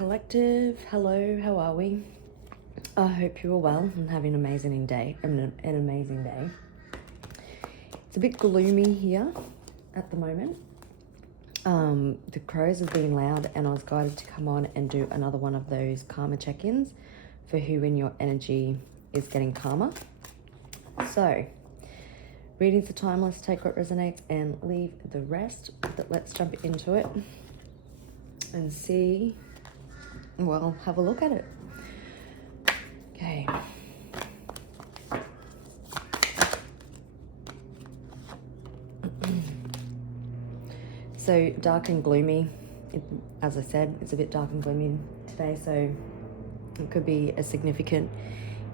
Collective, hello, how are we? I hope you're well and having an amazing day. It's a bit gloomy here at the moment. The crows have been loud and I was guided to come on and do another one of those karma check-ins for who in your energy is getting karma. So, readings are timeless, take what resonates and leave the rest. But let's jump into it and see, well, have a look at it. Okay. So dark and gloomy. As I said, it's a bit dark and gloomy today, so it could be a significant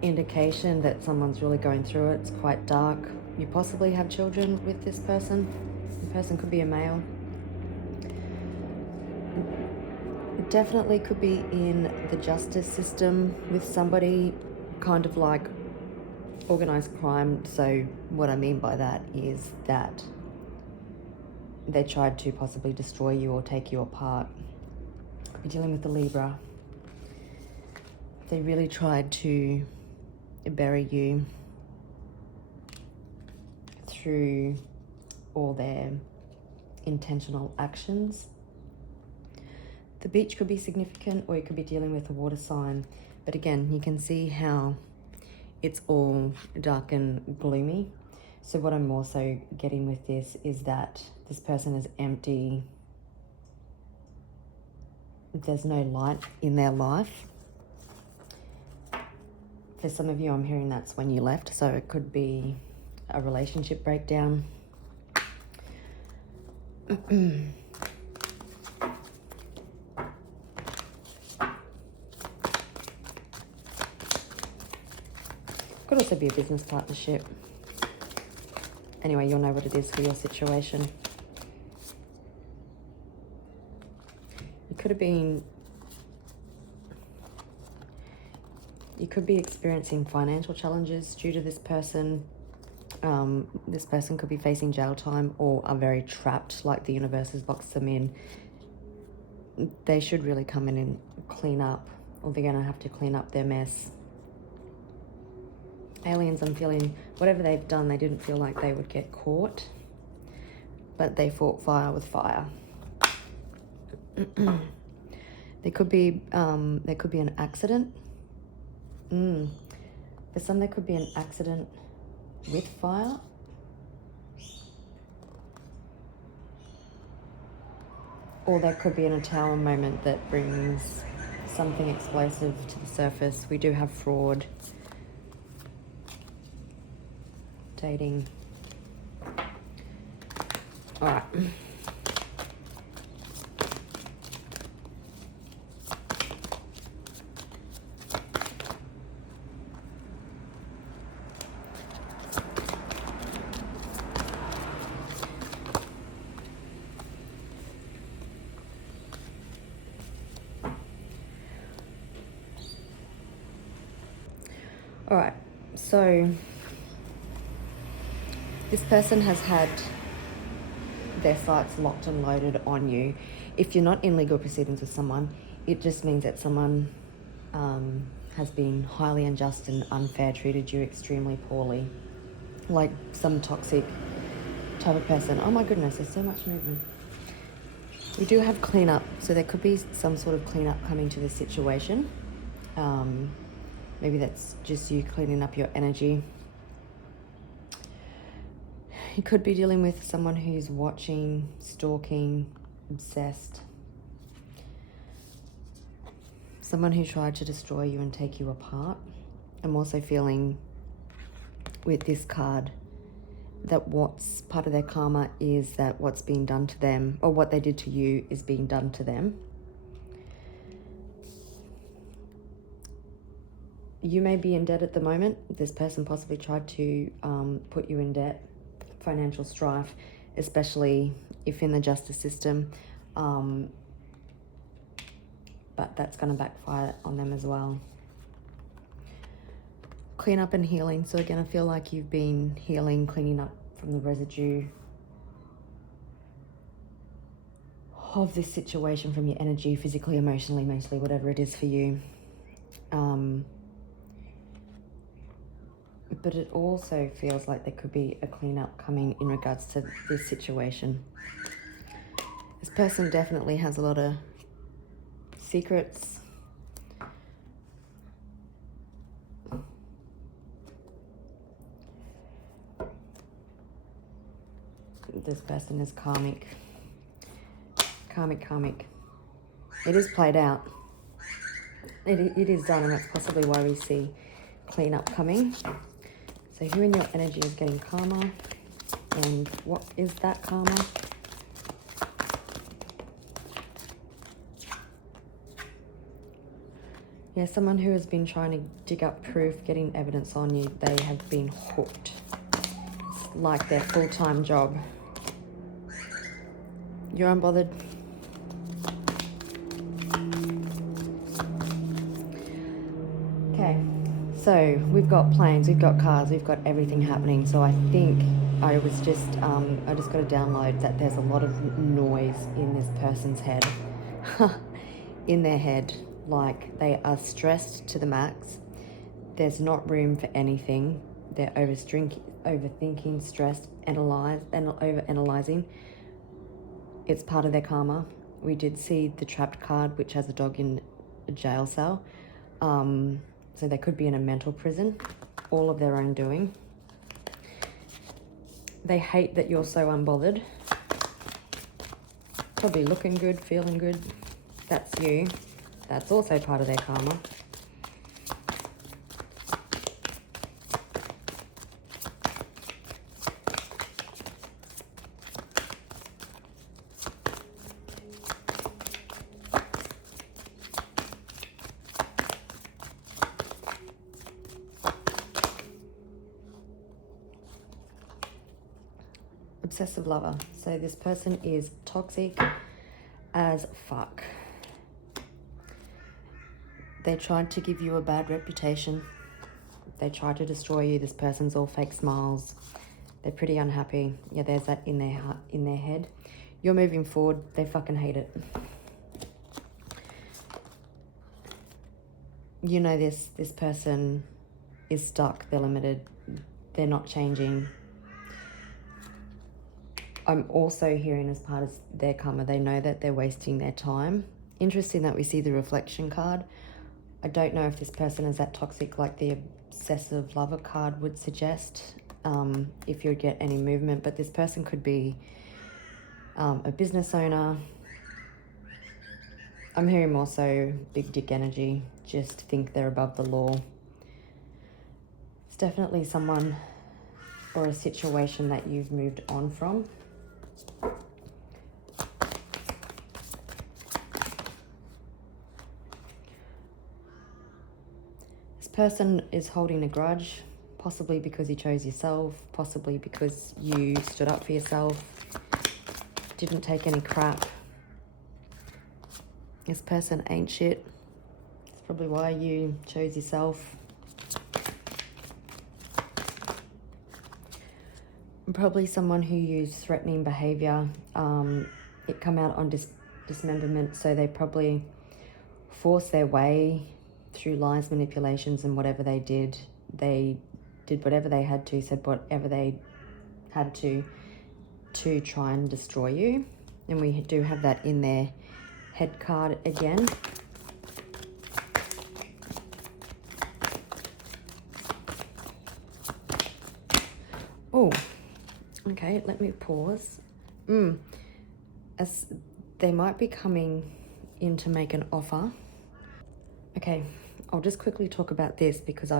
indication that someone's really going through it. It's quite dark. You possibly have children with this person. The person could be a male. It definitely could be in the justice system with somebody, kind of like organized crime. So what I mean by that is that they tried to possibly destroy you or take you apart. We're dealing with the Libra. They really tried to bury you through all their intentional actions. The beach could be significant, or you could be dealing with a water sign. But again, you can see how it's all dark and gloomy. So what I'm also getting with this is that this person is empty. There's no light in their life. For some of you, I'm hearing that's when you left. So it could be a relationship breakdown. Could also be a business partnership. Anyway, you'll know what it is for your situation. You could be experiencing financial challenges due to this person. This person could be facing jail time or are very trapped, like the universe has boxed them in. They should really come in and clean up, or they're going to have to clean up their mess. Aliens, I'm feeling, whatever they've done, they didn't feel like they would get caught, but they fought fire with fire. There could be an accident. For some, there could be an accident with fire. Or there could be an tower moment that brings something explosive to the surface. We do have fraud. Dating. All right. All right. So this person has had their sights locked and loaded on you. If you're not in legal proceedings with someone, it just means that someone has been highly unjust and unfair, treated you extremely poorly, like some toxic type of person. Oh my goodness, there's so much movement. We do have cleanup, so there could be some sort of cleanup coming to this situation. Maybe that's just you cleaning up your energy. You could be dealing with someone who's watching, stalking, obsessed. Someone who tried to destroy you and take you apart. I'm also feeling with this card that what's part of their karma is that what's being done to them, or what they did to you, is being done to them. You may be in debt at the moment. This person possibly tried to put you in debt. Financial strife, especially if in the justice system, but that's going to backfire on them as well. Clean up and healing. So again, I feel like you've been healing, cleaning up from the residue of this situation from your energy, physically, emotionally, mentally, whatever it is for you. But it also feels like there could be a cleanup coming in regards to this situation. This person definitely has a lot of secrets. This person is karmic. Karmic. It is played out. It is done, and that's possibly why we see cleanup coming. So who in your energy is getting karma? And what is that karma? Yeah, someone who has been trying to dig up proof, getting evidence on you, they have been hooked. It's like their full-time job. You're unbothered. Okay, so we've got planes, we've got cars, we've got everything happening. So I think I just got a download that there's a lot of noise in this person's head. In their head, like they are stressed to the max. There's not room for anything. They're overthinking, stressed, over-analyzing. It's part of their karma. We did see the trapped card, which has a dog in a jail cell. So they could be in a mental prison, all of their own doing. They hate that you're so unbothered. Probably looking good, feeling good. That's you. That's also part of their karma. Obsessive lover. So this person is toxic as fuck. They tried to give you a bad reputation. They tried to destroy you. This person's all fake smiles. They're pretty unhappy. Yeah, there's that in their heart, in their head. You're moving forward. They fucking hate it. You know this person is stuck. They're limited. They're not changing. I'm also hearing as part of their karma, they know that they're wasting their time. Interesting that we see the reflection card. I don't know if this person is that toxic like the obsessive lover card would suggest, if you get any movement, but this person could be a business owner. I'm hearing more so big dick energy, just think they're above the law. It's definitely someone or a situation that you've moved on from. This person is holding a grudge, possibly because you chose yourself, possibly because you stood up for yourself, didn't take any crap. This person ain't shit. It's probably why you chose yourself. Probably someone who used threatening behavior. It come out on dismemberment, so they probably forced their way through lies, manipulations, and whatever they did. They did whatever they had to, said whatever they had to try and destroy you. And we do have that in their head card again. Oh, okay, let me pause. As they might be coming in to make an offer. Okay, I'll just quickly talk about this because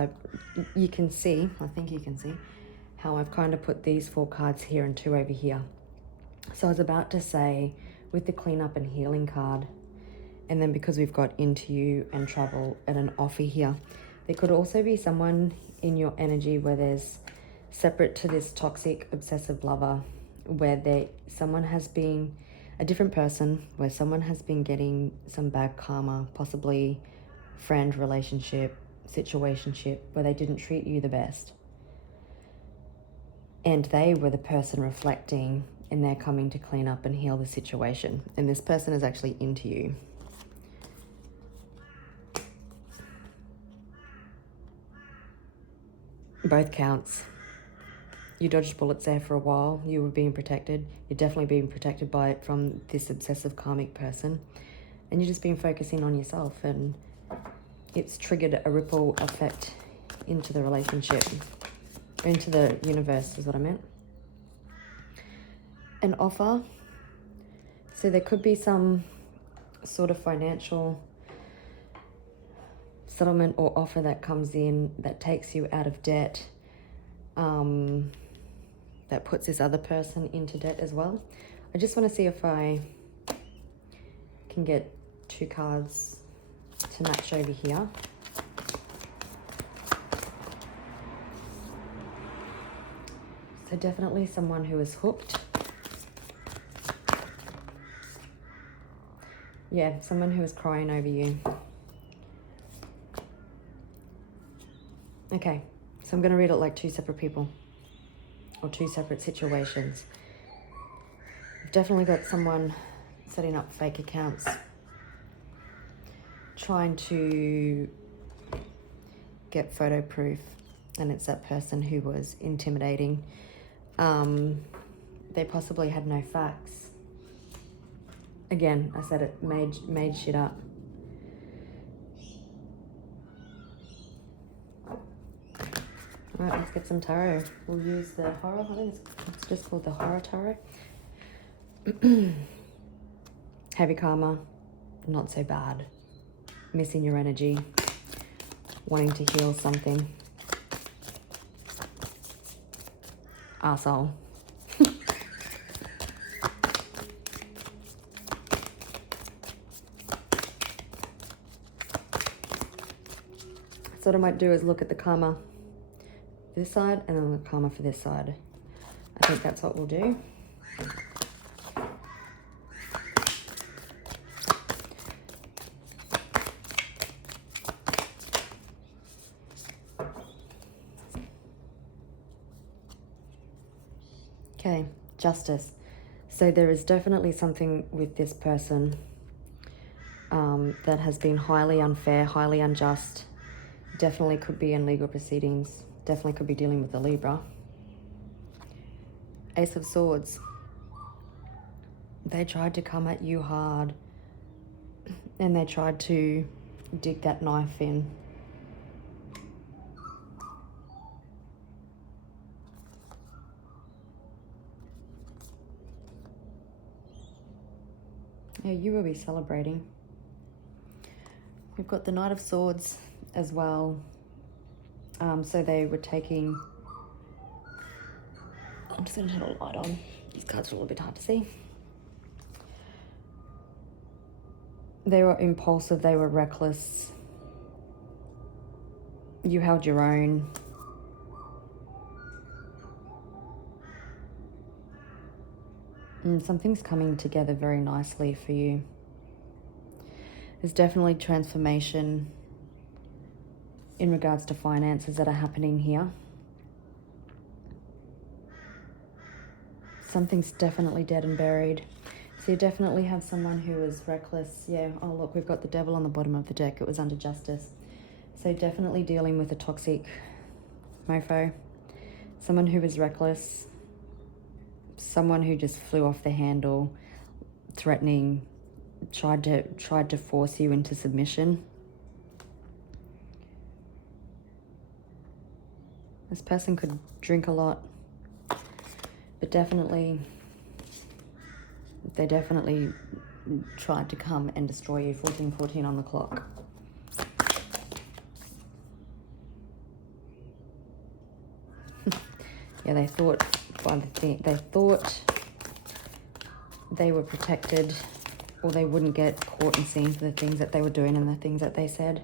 you can see, I think you can see, how I've kind of put these 4 cards here and 2 over here. So I was about to say, with the cleanup and healing card, and then because we've got into you and travel and an offer here, there could also be someone in your energy where there's separate to this toxic obsessive lover, where someone has been a different person, where someone has been getting some bad karma, possibly friend, relationship, situationship, where they didn't treat you the best. And they were the person reflecting and they're coming to clean up and heal the situation. And this person is actually into you. Both counts. You dodged bullets there for a while. You were being protected. You're definitely being protected from this obsessive karmic person. And you're just been focusing on yourself, and it's triggered a ripple effect into the relationship, into the universe is what I meant. An offer. So there could be some sort of financial settlement or offer that comes in that takes you out of debt, that puts this other person into debt as well. I just want to see if I can get 2 cards to match over here. So definitely someone who is hooked. Yeah, someone who is crying over you. Okay, so I'm going to read it like 2 separate people or 2 separate situations. I've definitely got someone setting up fake accounts, trying to get photo proof, and it's that person who was intimidating. They possibly had no facts. Again, I said it made shit up. All right, let's get some tarot. We'll use the horror. I think it's just called the horror tarot. Heavy karma, not so bad. Missing your energy, wanting to heal something. Arsehole. So what I might do is look at the karma this side and then the karma for this side. I think that's what we'll do. Okay, justice. So there is definitely something with this person that has been highly unfair, highly unjust. Definitely could be in legal proceedings. Definitely could be dealing with the Libra. Ace of Swords. They tried to come at you hard, and they tried to dig that knife in. Yeah, you will be celebrating. We've got the Knight of Swords as well. So they were taking... I'm just going to turn a light on. These cards are a little bit hard to see. They were impulsive. They were reckless. You held your own. And something's coming together very nicely for you. There's definitely transformation in regards to finances that are happening here. Something's definitely dead and buried. So you definitely have someone who is reckless. Yeah, oh look, we've got the Devil on the bottom of the deck. It was under justice. So definitely dealing with a toxic mofo. Someone who is reckless. Someone who just flew off the handle, threatening, tried to force you into submission. This person could drink a lot, but they definitely tried to come and destroy you. 14:14 on the clock. Yeah, they thought they were protected, or they wouldn't get caught and seen for the things that they were doing and the things that they said.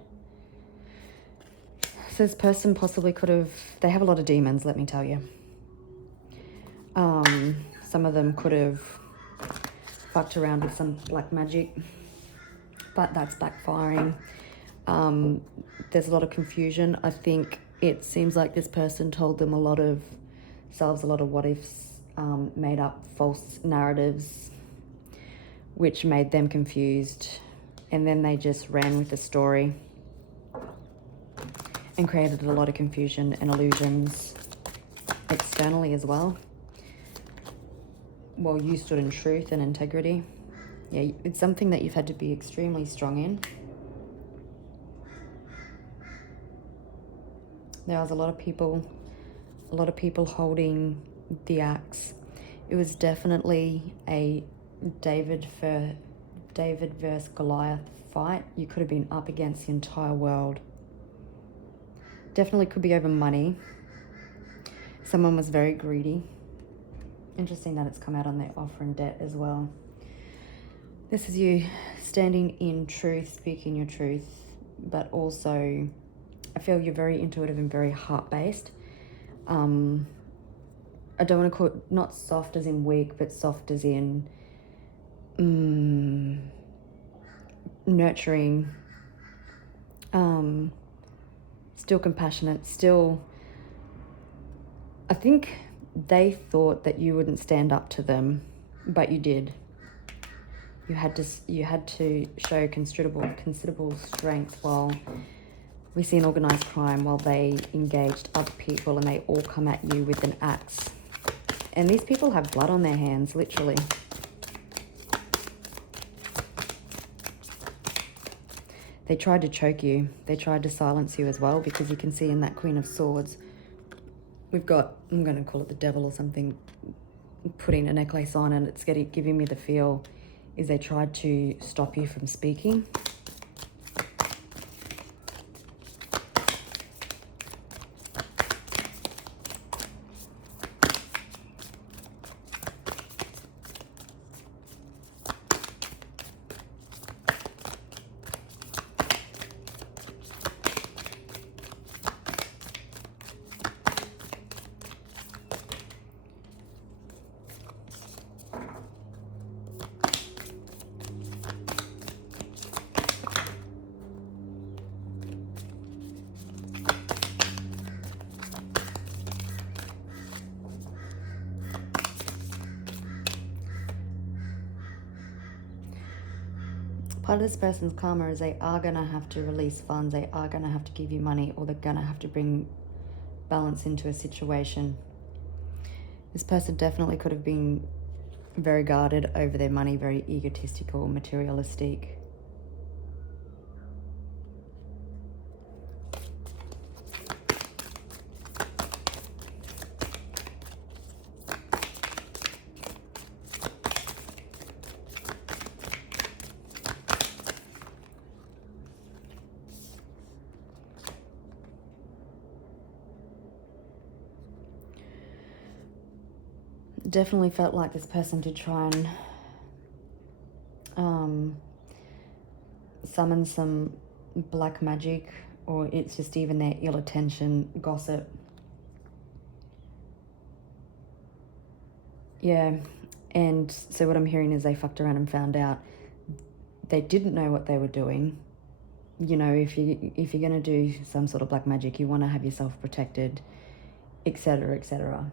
So this person possibly could have... They have a lot of demons, let me tell you. Some of them could have fucked around with some black magic, but that's backfiring. There's a lot of confusion. I think it seems like this person told themselves a lot of what ifs, made up false narratives which made them confused, and then they just ran with the story and created a lot of confusion and illusions externally as well. Well, you stood in truth and integrity. Yeah, it's something that you've had to be extremely strong in. There was a lot of people holding the axe. It was definitely a David versus Goliath fight. You could have been up against the entire world. Definitely could be over money. Someone was very greedy. Interesting that it's come out on their offer and debt as well. This is you standing in truth, speaking your truth, but also I feel you're very intuitive and very heart-based. I don't want to call it not soft as in weak, but soft as in nurturing, still compassionate, still. I think they thought that you wouldn't stand up to them, but you did. You had to show considerable strength while we see an organised crime, while they engaged other people and they all come at you with an axe. And these people have blood on their hands, literally. They tried to choke you. They tried to silence you as well, because you can see in that Queen of Swords, we've got, I'm going to call it the devil or something, putting a necklace on, and it's giving me the feel is they tried to stop you from speaking. Part of this person's karma is they are going to have to release funds, they are going to have to give you money, or they're going to have to bring balance into a situation. This person definitely could have been very guarded over their money, very egotistical, materialistic. Definitely felt like this person did try and summon some black magic, or it's just even their ill attention, gossip. Yeah, and so what I'm hearing is they fucked around and found out they didn't know what they were doing. You know, if you're gonna do some sort of black magic, you want to have yourself protected, etc., etc.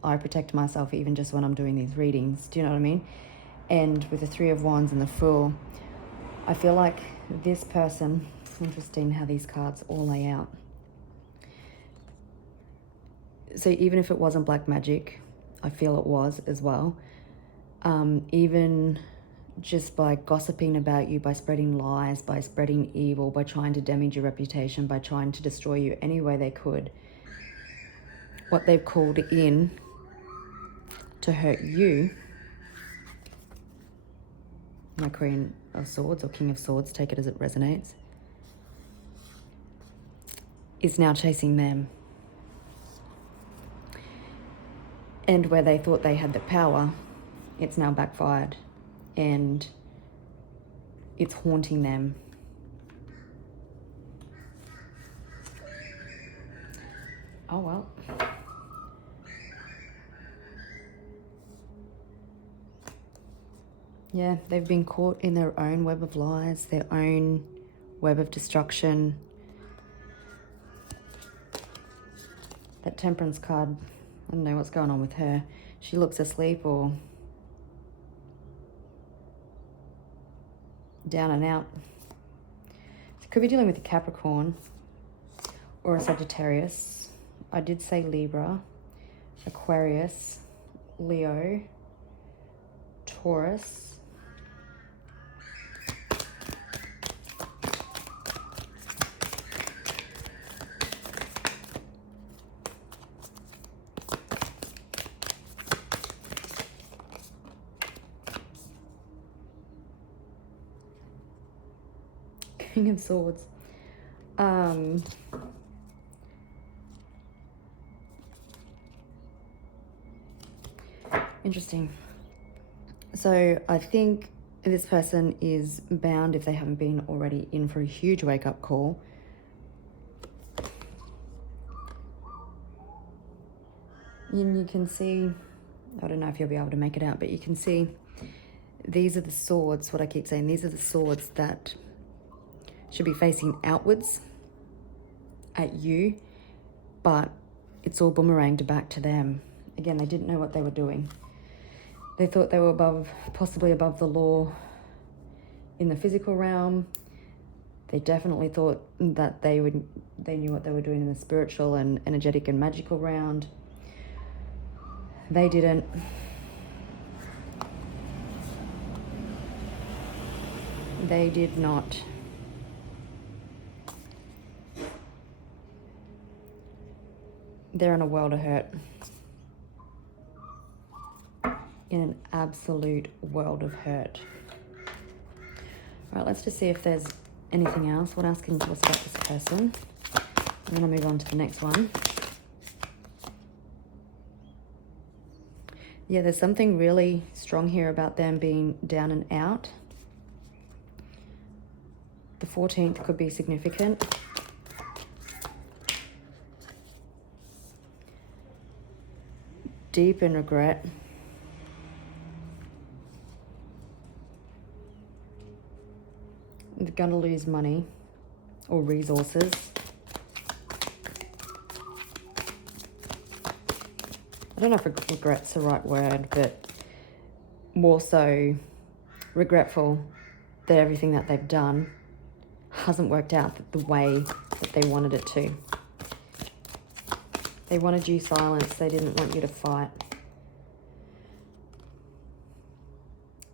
I protect myself even just when I'm doing these readings. Do you know what I mean? And with the Three of Wands and the Fool, I feel like this person, interesting how these cards all lay out. So even if it wasn't black magic, I feel it was as well. Even just by gossiping about you, by spreading lies, by spreading evil, by trying to damage your reputation, by trying to destroy you any way they could, what they've called in to hurt you, my Queen of Swords or King of Swords, take it as it resonates, is now chasing them. And where they thought they had the power, it's now backfired and it's haunting them. Oh well. Yeah, they've been caught in their own web of lies, their own web of destruction. That Temperance card I don't know what's going on with her. She looks asleep or down and out. So could be dealing with a Capricorn or a Sagittarius. I did say Libra, Aquarius, Leo, Taurus, King of Swords. Interesting. So I think this person is bound, if they haven't been already, in for a huge wake-up call. And you can see, I don't know if you'll be able to make it out, but you can see these are the swords, what I keep saying, these are the swords that should be facing outwards at you, but it's all boomeranged back to them. Again, they didn't know what they were doing. They thought they were above, possibly above the law in the physical realm. They definitely thought that they knew what they were doing in the spiritual and energetic and magical realm. They didn't. They did not. They're in a world of hurt. In an absolute world of hurt. All right, let's just see if there's anything else. What else can you tell us about this person? I'm going to move on to the next one. Yeah, there's something really strong here about them being down and out. The 14th could be significant. Deep in regret. They're going to lose money or resources. I don't know if regret's the right word, but more so regretful that everything that they've done hasn't worked out the way that they wanted it to. They wanted you silence. They didn't want you to fight.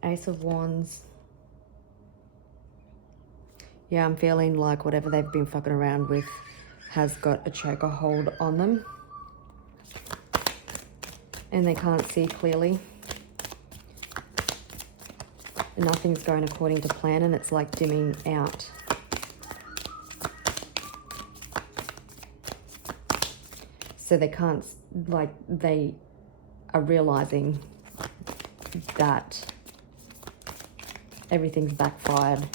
Ace of Wands. Yeah, I'm feeling like whatever they've been fucking around with has got a choker hold on them. And they can't see clearly. Nothing's going according to plan and it's like dimming out. So they can't, like, they are realizing that everything's backfired.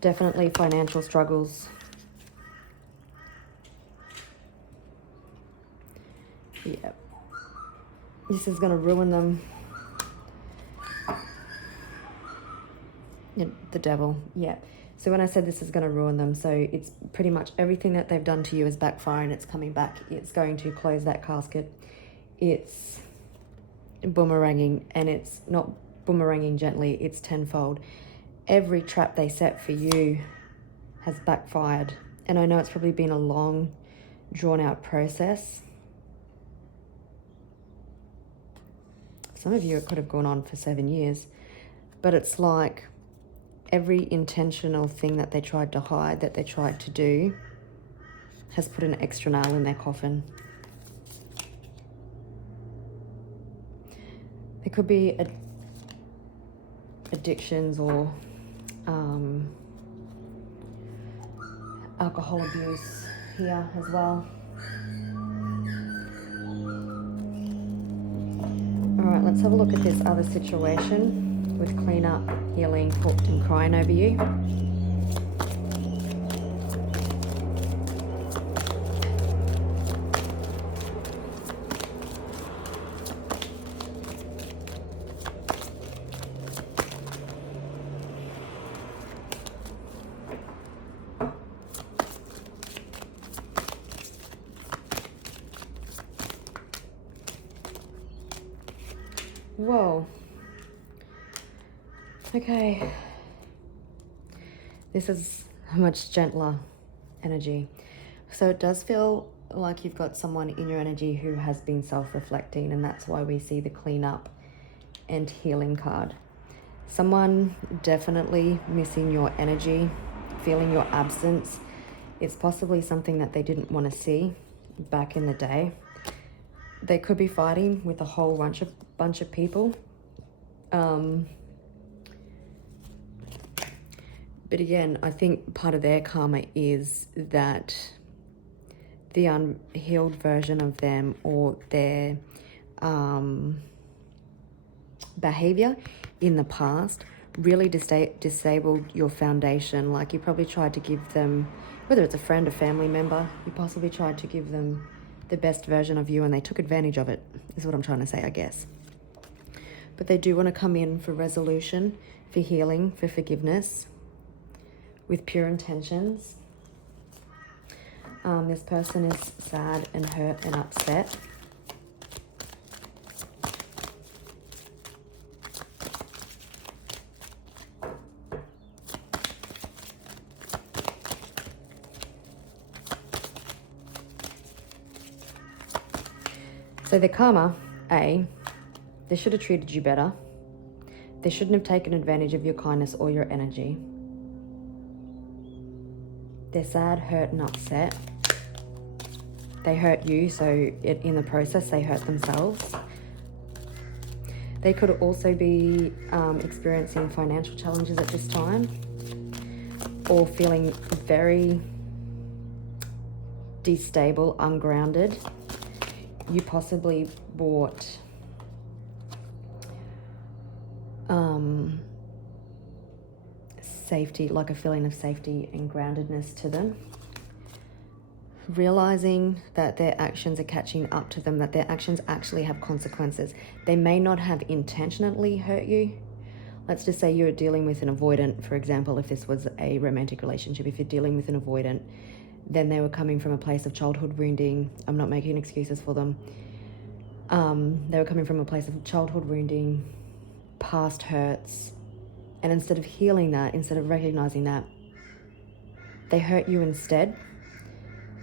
Definitely financial struggles. Yeah. This is going to ruin them. Yeah, the devil. Yeah. So when I said this is going to ruin them, so it's pretty much everything that they've done to you is backfiring. It's coming back. It's going to close that casket. It's boomeranging, and it's not boomeranging gently. It's tenfold. Every trap they set for you has backfired. And I know it's probably been a long, drawn-out process. Some of you, it could have gone on for 7 years. But it's like every intentional thing that they tried to hide, that they tried to do, has put an extra nail in their coffin. There could be addictions or alcohol abuse here as well. All right, let's have a look at this other situation with cleanup, healing, and crying over you. Whoa. Okay. This is a much gentler energy. So it does feel like you've got someone in your energy who has been self-reflecting, and that's why we see the cleanup and healing card. Someone definitely missing your energy, feeling your absence. It's possibly something that they didn't want to see back in the day. They could be fighting with a whole bunch of people. But again, I think part of their karma is that the unhealed version of them, or their behavior in the past, really disabled your foundation. Like you probably tried to give them, whether it's a friend or family member, you possibly tried to give them the best version of you, and they took advantage of it, is what I'm trying to say, I guess. But they do want to come in for resolution, for healing, for forgiveness, with pure intentions. This person is sad and hurt and upset. So the karma, they should have treated you better. They shouldn't have taken advantage of your kindness or your energy. They're sad, hurt, and upset. They hurt you, so in the process, they hurt themselves. They could also be experiencing financial challenges at this time, or feeling very destable, ungrounded. You possibly brought safety, like a feeling of safety and groundedness to them. Realizing that their actions are catching up to them, that their actions actually have consequences. They may not have intentionally hurt you. Let's just say you're dealing with an avoidant, for example, if this was a romantic relationship. If you're dealing with an avoidant, then they were coming from a place of childhood wounding. I'm not making excuses for them. They were coming from a place of childhood wounding, past hurts, and instead of healing that, instead of recognizing that, they hurt you instead.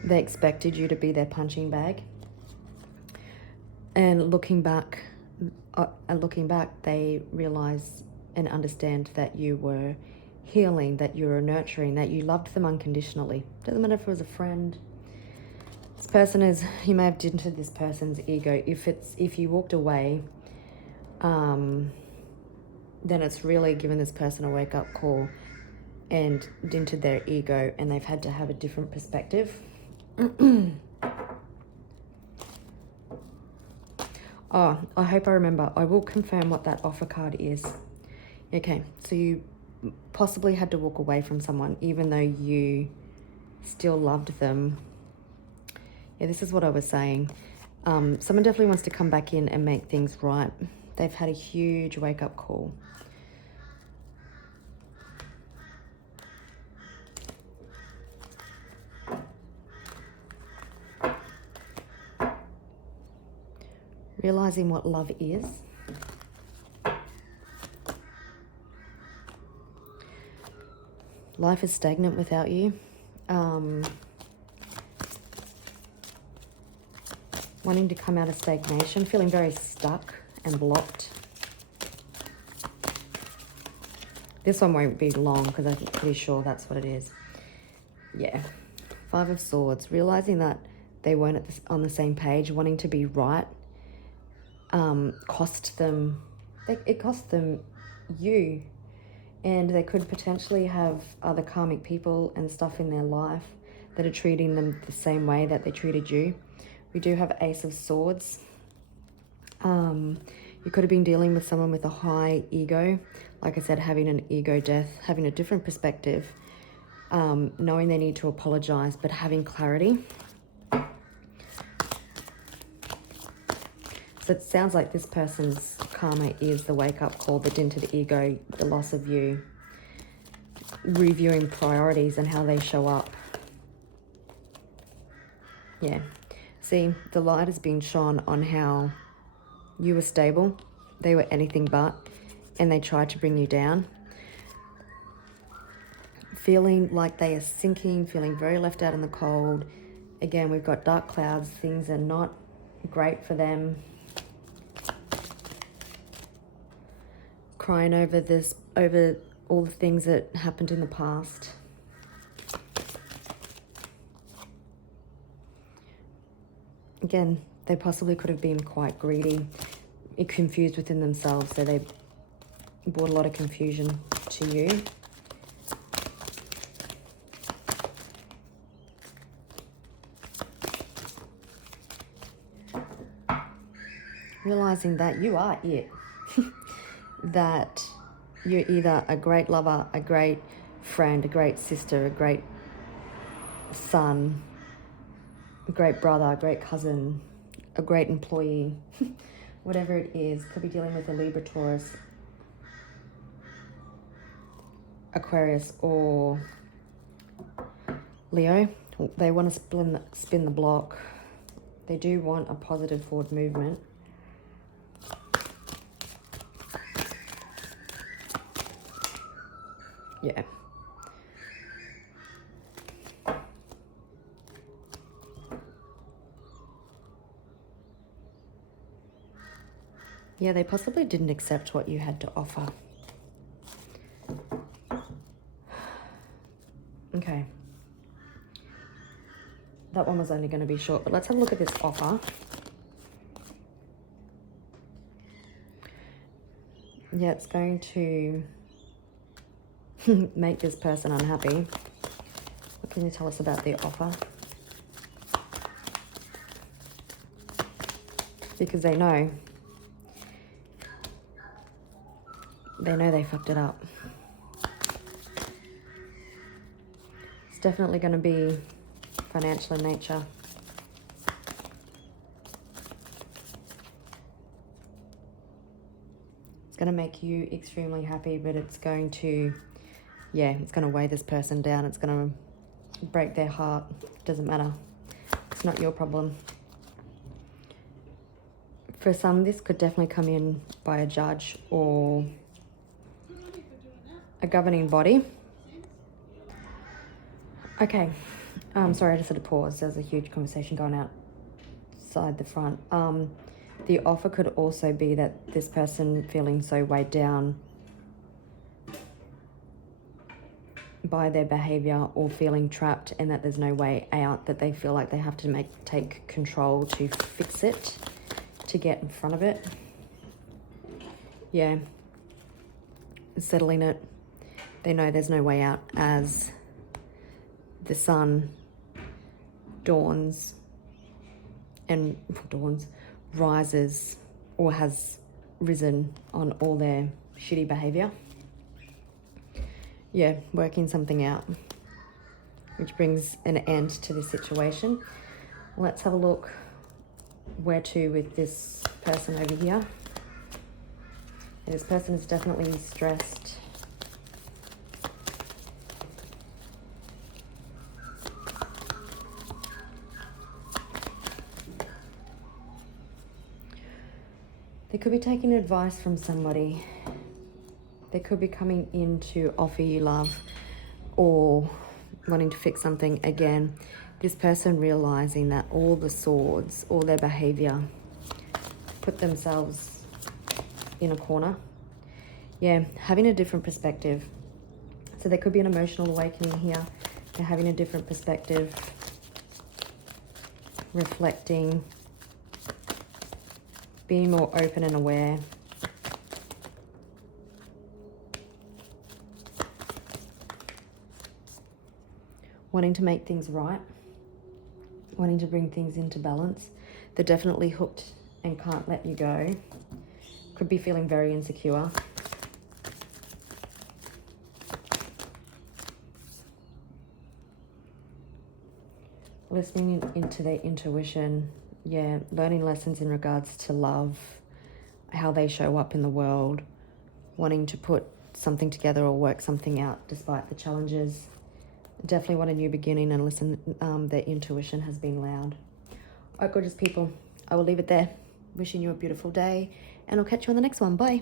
They expected you to be their punching bag. And looking back, they realize and understand that you were healing, that you were nurturing, that you loved them unconditionally. Doesn't matter if it was a friend. This person is, you may have dented this person's ego. If you walked away, then it's really given this person a wake-up call and dented their ego, and they've had to have a different perspective. Oh, I hope I remember. I will confirm what that offer card is. Okay, so you possibly had to walk away from someone even though you still loved them. Yeah, this is what I was saying. Someone definitely wants to come back in and make things right. They've had a huge wake-up call. Realizing what love is. Life is stagnant without you. Wanting to come out of stagnation, feeling very stuck and blocked. This one won't be long because I'm pretty sure that's what it is. Yeah. 5 of Swords. Realizing that they weren't on the same page, wanting to be right. Cost them, it cost them you, and they could potentially have other karmic people and stuff in their life that are treating them the same way that they treated you. We do have Ace of Swords. You could have been dealing with someone with a high ego, like I said, having an ego death, having a different perspective, knowing they need to apologize, but having clarity. So it sounds like this person's karma is the wake-up call, the dented ego, the loss of you, reviewing priorities and how they show up. Yeah. See, the light has been shone on how you were stable, They were anything but, and they tried to bring you down. Feeling like they are sinking, feeling very left out in the cold. Again, we've got dark clouds. Things are not great for them. Crying over this, over all the things that happened in the past. Again, they possibly could have been quite greedy, confused within themselves, so they brought a lot of confusion to you. Realizing that you are it. That you're either a great lover, a great friend, a great sister, a great son, a great brother, a great cousin, a great employee, whatever it is. Could be dealing with a Libra, Taurus, Aquarius, or Leo. They want to spin the block. They do want a positive forward movement. Yeah. Yeah, they possibly didn't accept what you had to offer. Okay. That one was only going to be short, but let's have a look at this offer. Yeah, it's going to make this person unhappy. What can you tell us about the offer? Because they know they fucked it up. It's definitely going to be financial in nature. It's going to make you extremely happy, but it's going to, yeah, it's going to weigh this person down. It's going to break their heart. Doesn't matter. It's not your problem. For some, this could definitely come in by a judge or a governing body. Okay. Sorry, I just had to pause. There's a huge conversation going outside the front. The offer could also be that this person feeling so weighed down by their behavior or feeling trapped and that there's no way out, that they feel like they have to take control to fix it, to get in front of it. Yeah. Settling it. They know there's no way out as the sun rises or has risen on all their shitty behavior. Yeah, working something out, which brings an end to this situation. Let's have a look where to with this person over here. This person is definitely stressed. They could be taking advice from somebody. They could be coming in to offer you love or wanting to fix something again. This person realizing that all the swords, all their behavior, put themselves in a corner. Yeah, having a different perspective. So there could be an emotional awakening here. They're having a different perspective, reflecting, being more open and aware. Wanting to make things right. Wanting to bring things into balance. They're definitely hooked and can't let you go. Could be feeling very insecure. Listening into their intuition. Yeah, learning lessons in regards to love, how they show up in the world, wanting to put something together or work something out despite the challenges. Definitely want a new beginning and listen, their intuition has been loud. All right, gorgeous people, I will leave it there. Wishing you a beautiful day and I'll catch you on the next one. Bye.